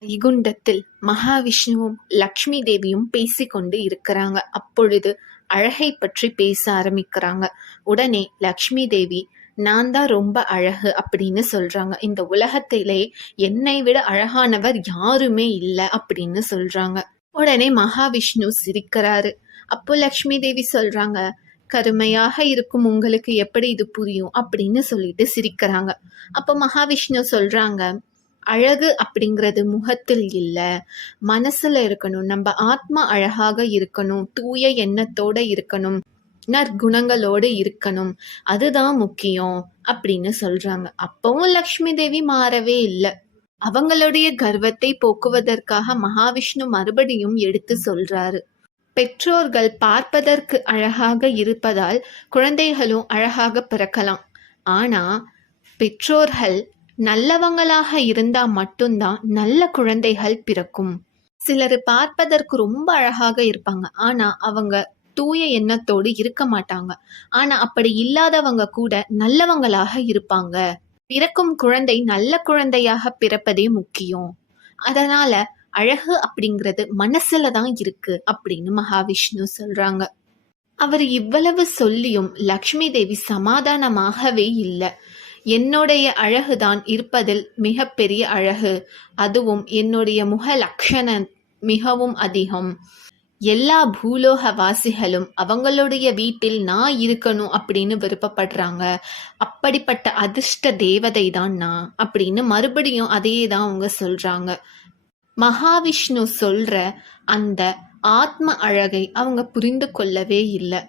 வைகுண்டத்தில் மகாவிஷ்ணுவும் லக்ஷ்மி தேவியும் பேசிக்கொண்டு இருக்கிறாங்க. அப்பொழுது அழகை பற்றி பேச ஆரம்பிக்கிறாங்க. உடனே லக்ஷ்மி தேவி, நான் தான் ரொம்ப அழகு அப்படின்னு சொல்றாங்க. இந்த உலகத்திலே என்னை விட அழகானவர் யாருமே இல்லை அப்படின்னு சொல்றாங்க. உடனே மகாவிஷ்ணு சிரிக்கிறாரு. அப்போ லக்ஷ்மி தேவி சொல்றாங்க, கருமையாக இருக்கும் உங்களுக்கு எப்படி இது புரியும் அப்படின்னு சொல்லிட்டு சிரிக்கிறாங்க. அப்போ மகாவிஷ்ணு சொல்றாங்க, அழகு அப்படிங்கிறது முகத்தில் இல்ல, மனசுல இருக்கணும். நம்ம ஆத்மா அழகாக இருக்கணும், தூய எண்ணத்தோட இருக்கணும், நற்குணங்களோடு இருக்கணும், அதுதான் முக்கியம் அப்படின்னு சொல்றாங்க. அப்பவும் லக்ஷ்மி தேவி மாறவே இல்லை. அவங்களுடைய கர்வத்தை போக்குவதற்காக மகாவிஷ்ணு மறுபடியும் எடுத்து சொல்றாரு, பெற்றோர்கள் பார்ப்பதற்கு அழகாக இருப்பதால் குழந்தைகளும் அழகாக பிறக்கலாம். ஆனா பெற்றோர்கள் நல்லவங்களாக இருந்தா மட்டும்தான் நல்ல குழந்தைகள் பிறக்கும். சிலர் பார்ப்பதற்கு ரொம்ப அழகாக இருப்பாங்க, ஆனா அவங்க தூய எண்ணத்தோடு இருக்க மாட்டாங்க. ஆனா அப்படி இல்லாதவங்க கூட நல்லவங்களாக இருப்பாங்க. பிறக்கும் குழந்தை நல்ல குழந்தையாக பிறப்பதே முக்கியம். அதனால அழகு அப்படிங்கிறது மனசுல தான் இருக்கு அப்படின்னு மகாவிஷ்ணு சொல்றாங்க. அவர் இவ்வளவு சொல்லியும் லக்ஷ்மி தேவி சமாதானமாகவே இல்லை. என்னுடைய அழகுதான் இருப்பதில் மிகப்பெரிய அழகு, அதுவும் என்னுடைய முக லட்சணம் மிகவும் அதிகம். எல்லா பூலோக வாசிகளும் அவங்களுடைய வீட்டில் நான் இருக்கணும் அப்படின்னு விருப்பப்படுறாங்க. அப்படிப்பட்ட அதிர்ஷ்ட தேவதை தான் நான் அப்படின்னு மறுபடியும் அதே தான் அவங்க சொல்றாங்க. மகாவிஷ்ணு சொல்ற அந்த ஆத்ம அழகை அவங்க புரிந்து கொள்ளவே இல்லை.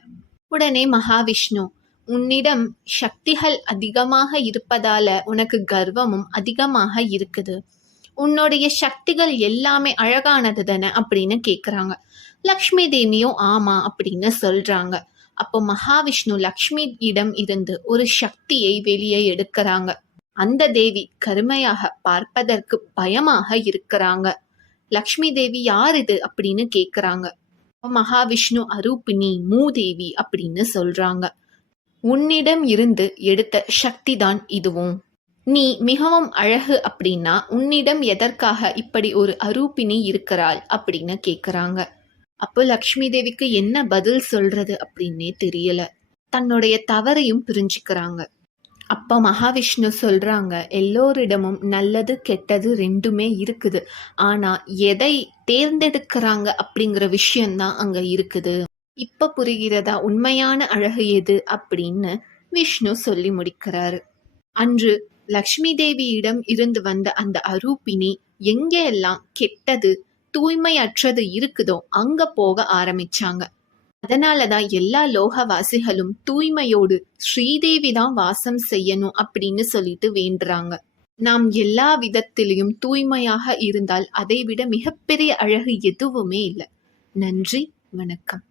உடனே மகாவிஷ்ணு, உன்னிடம் சக்திகள் அதிகமாக இருப்பதால உனக்கு கர்வமும் அதிகமாக இருக்குது. உன்னுடைய சக்திகள் எல்லாமே அழகானது தானே அப்படின்னு கேக்குறாங்க. லக்ஷ்மி தேவியும் ஆமா அப்படின்னு சொல்றாங்க. அப்போ மகாவிஷ்ணு லக்ஷ்மி இடம் இருந்து ஒரு சக்தியை வெளியே எடுக்கிறாங்க. அந்த தேவி கருமையாக பார்ப்பதற்கு பயமாக இருக்கிறாங்க. லக்ஷ்மி தேவி யார் இது அப்படின்னு கேக்குறாங்க. மகாவிஷ்ணு அரூபிணி மூதேவி அப்படின்னு சொல்றாங்க. உன்னிடம் இருந்து எடுத்த சக்தி தான் இதுவும். நீ மிகவும் அழகு அப்படின்னா உன்னிடம் எதற்காக இப்படி ஒரு அரூபிணி இருக்கிறாள் அப்படின்னு கேக்குறாங்க. அப்போ லக்ஷ்மி தேவிக்கு என்ன பதில் சொல்றது அப்படின்னே தெரியல. தன்னுடைய தவறையும் புரிஞ்சுக்கிறாங்க. அப்ப மகாவிஷ்ணு சொல்றாங்க, எல்லோரிடமும் நல்லது கெட்டது ரெண்டுமே இருக்குது. ஆனா எதை தேர்ந்தெடுக்கிறாங்க அப்படிங்கிற விஷயம்தான் அங்க இருக்குது. இப்ப புரிகிறதா உண்மையான அழகு எது அப்படின்னு விஷ்ணு சொல்லி முடிக்கிறாரு. அன்று லக்ஷ்மி தேவியிடம் இருந்து வந்த அந்த அரூபிணி எங்கெல்லாம் கெட்டது தூய்மையற்றது இருக்குதோ அங்க போக ஆரம்பிச்சாங்க. அதனாலதான் எல்லா லோகவாசிகளும் தூய்மையோடு ஸ்ரீதேவி தான் வாசம் செய்யணும் அப்படின்னு சொல்லிட்டு வேண்டுறாங்க. நாம் எல்லா விதத்திலையும் தூய்மையாக இருந்தால் அதை விட மிகப்பெரிய அழகு எதுவுமே இல்லை. நன்றி, வணக்கம்.